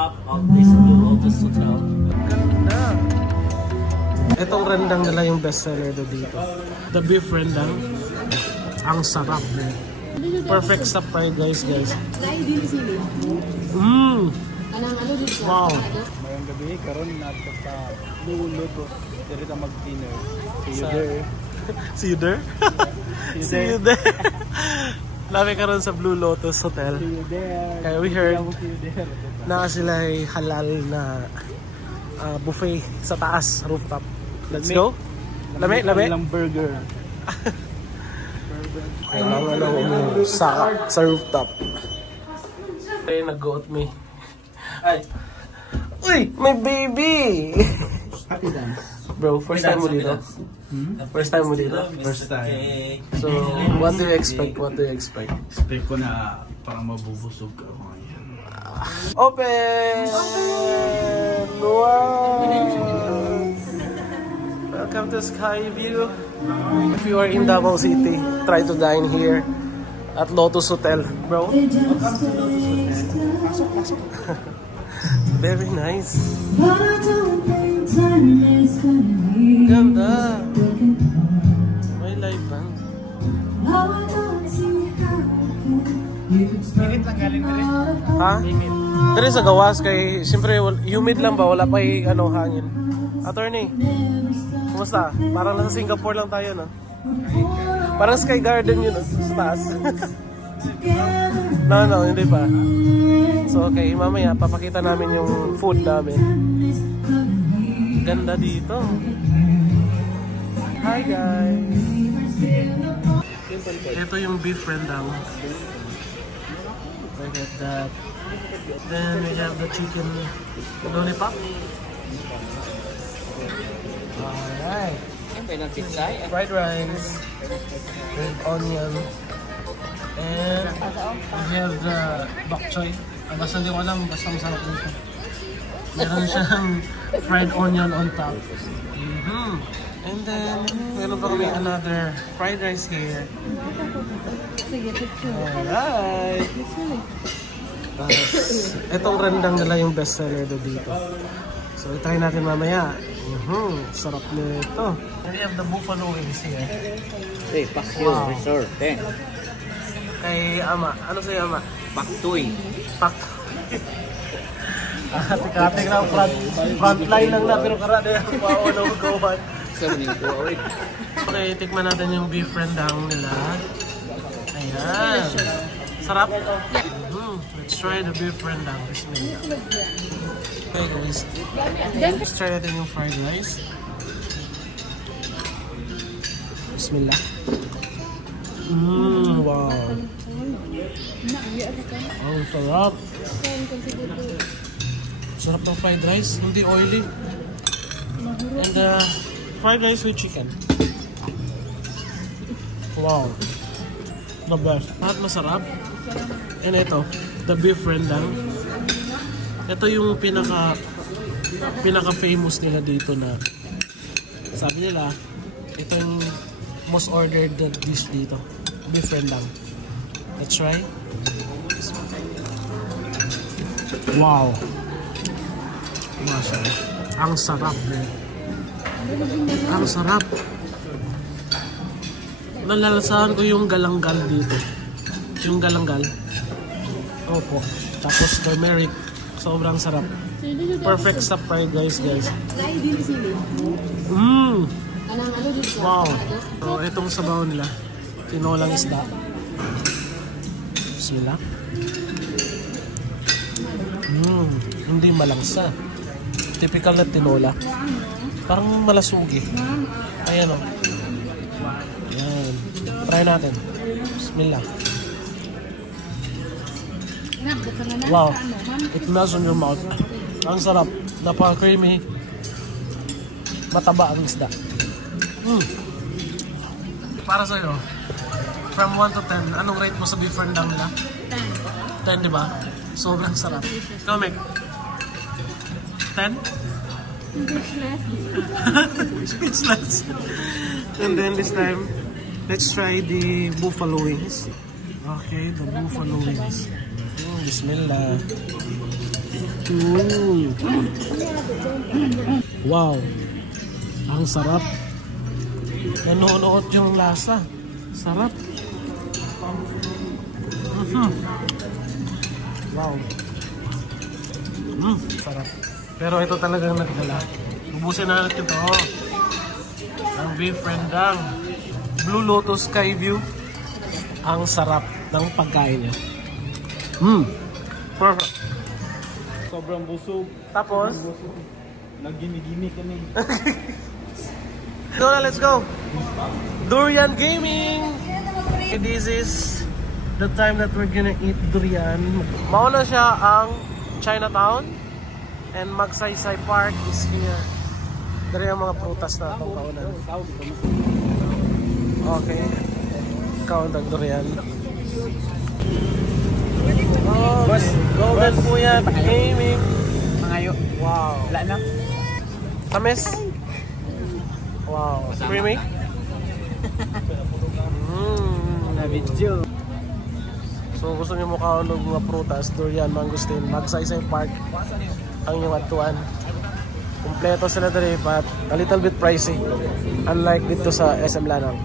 top of this Blue Lotus Hotel. Ganda! Itong rendang nila yung bestseller dito. The beef rendang. Ang sarap. Perfect sa fried rice, guys. Wow! Mayang gabi, karon nato sa Blue Lotus. Dili ta mag-dinner. See you there. See you there? See you there. Lami ka ron sa Blue Lotus Hotel. See you there. Kaya we heard na sila ay halal na buffet sa taas, rooftop. Let's go. Lami. Ilang burger. Kailangan lang sa rooftop. Ay, nag-goat me. Ay! Uy! May baby! Happy dance. Bro, first time mo dito? First time mo dito? First time. So, what do you expect? What do you expect? Expect ko na parang mabubusog ako ngayon. Open! Wow! Welcome to Sky View. If you are in Davao City, try to dine here at Lotus Hotel. Bro? Very nice. Ganda. May live band. Minute lang galing na rin. Ha? Dari sa gawas kay siyempre humid lang ba, wala pa hangin. Attorney, kumusta? Parang nasa Singapore lang tayo, no? Parang Sky Garden yun, no? Sa taas. No, hindi pa. So okay, mamaya papakita namin yung food namin. Ganda dito. Hi guys. Ito yung beef rendang. Look at that. Then we have the chicken lollipop. Alright. Fried rice with onion. And we have the bok choy. Basta hindi ko alam, basta masarap dito. Meron siyang fried onion on top. And then, meron pa kami another fried rice here. Alright! Itong rendang nila yung bestseller dito. So, try natin mamaya. Sarap nito. And we have the buffalo wings here. Hey, Pakyo Resort. Kay Ama. Ano sa'yo, Ama? Paktoy. Pak. Tika-tika lang, front line lang na, pero karada yung paulo magawan. Okay, tikman natin yung beef rendang nila. Ayan. Sarap. Let's try the beef rendang. Bismillah. Okay guys. Let's try natin yung fried rice. Bismillah. Wow. Ang sarap. Sarap ng fried rice, hindi oily. And fried rice with chicken. Wow. The best. Lahat masarap. And ito, the beef rendang. Ito yung pinaka famous nila dito na sabi nila, ito yung most ordered dish dito. Beef rendang. Let's try. Wow. Masarap. Ang sarap, man. Ang sarap. Nalalasahan ko yung galanggal dito. Yung galanggal. Opo. Tapos turmeric. Sobrang sarap. Perfect sa fried rice, guys. Wow. So, itong sabaw nila. Tinolang isda. Bismillah. Hindi malangsa. Typical na tinola. Parang malasugi. Ayan o. Ayan. Try natin. Bismillah. Wow. It melts on your mouth. Ang sarap. Napaka-creamy. Mataba ang isda. Para sa'yo, from 1 to 10, anong rate mo sa beef rendang nila? 10. 10, di ba? Sobrang sarap. Ikaw, Meg? 10? Speechless. And then this time, let's try the buffalo wings. Okay, the buffalo wings. Bismillah. Wow. Ang sarap. Nanonood yung lasa. Sarap. Wow. Sarap. Pero ito talagang nagdala. Ubusin na natin ito. Ang beef rendang. Blue Lotus Skyview. Ang sarap ng pagkain niya. Perfect. Sobrang busog. Tapos? Nag-gimi-gimi kami. So let's go. Durian Gaming. This is the time that we're gonna eat durian. Mauna siya ang Chinatown and Magsaysay Park is here. Dari ang mga prutas na itong kaunan. Okay. Kaunan durian. Oh, Golden Puyat Gaming. Mangayo. Wow. Wala na. Tamis. Wow. Creamy. Na-video. So gusto niyo mukha ng mga prutas, durian, mangosteen, Magsaysay Park ang inyong atuan. Kompleto sila dali but a little bit pricey. Unlike dito sa SM Lanang.